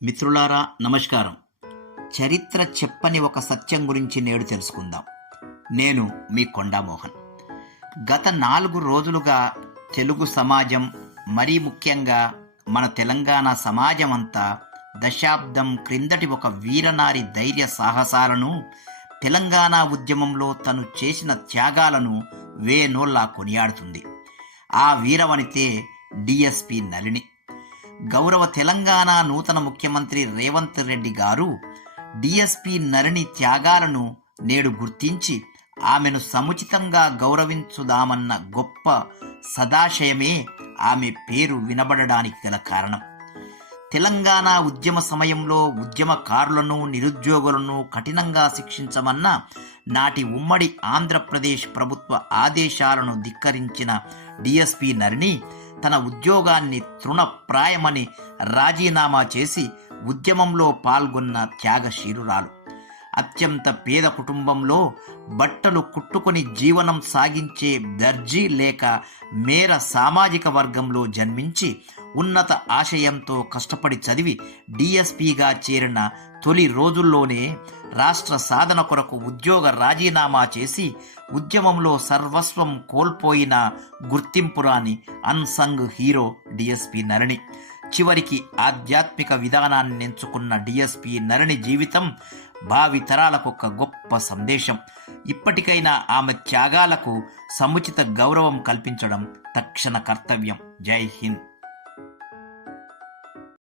మిత్రులారా నమస్కారం. చరిత్ర చెప్పని ఒక సత్యం గురించి నేడు తెలుసుకుందాం. నేను మీ కొండా మోహన్. గత 4 రోజులుగా తెలుగు సమాజం, మరీ ముఖ్యంగా మన తెలంగాణ సమాజం అంతా దశాబ్దం క్రిందటి ఒక వీరనారి ధైర్య సాహసాలను, తెలంగాణ ఉద్యమంలో తను చేసిన త్యాగాలను వేనోళ్లా కొనియాడుతుంది. ఆ వీరవనితే డిఎస్పి నళిని. గౌరవ తెలంగాణ నూతన ముఖ్యమంత్రి రేవంత్ రెడ్డి గారు డిఎస్పి నళిని త్యాగాలను నేడు గుర్తించి ఆమెను సముచితంగా గౌరవించుదామన్న గొప్ప సదాశయమే ఆమె పేరు వినబడడానికి గల కారణం. తెలంగాణ ఉద్యమ సమయంలో ఉద్యమకారులను, నిరుద్యోగులను కఠినంగా శిక్షించమన్న నాటి ఉమ్మడి ఆంధ్రప్రదేశ్ ప్రభుత్వ ఆదేశాలను ధిక్కరించిన డిఎస్పి నళిని తన ఉద్యోగాన్ని తృణప్రాయమని రాజీనామా చేసి ఉద్యమంలో పాల్గొన్న త్యాగశీలురాలు. అత్యంత పేద కుటుంబంలో బట్టలు కుట్టుకుని జీవనం సాగించే దర్జీ లేక మేర సామాజిక వర్గంలో జన్మించి ఉన్నత ఆశయంతో కష్టపడి చదివి డిఎస్పిగా చేరిన తొలి రోజుల్లోనే రాష్ట్ర సాధన కొరకు ఉద్యోగ రాజీనామా చేసి ఉద్యమంలో సర్వస్వం కోల్పోయిన గుర్తింపురాని అన్సంగ్ హీరో డిఎస్పి నళిని. చివరికి ఆధ్యాత్మిక విధానాన్ని ఎంచుకున్న డిఎస్పి నళిని జీవితం భావి తరాలకు ఒక గొప్ప సందేశం. ఇప్పటికైనా ఆమె త్యాగాలకు సముచిత గౌరవం కల్పించడం తక్షణ కర్తవ్యం. జై హింద్.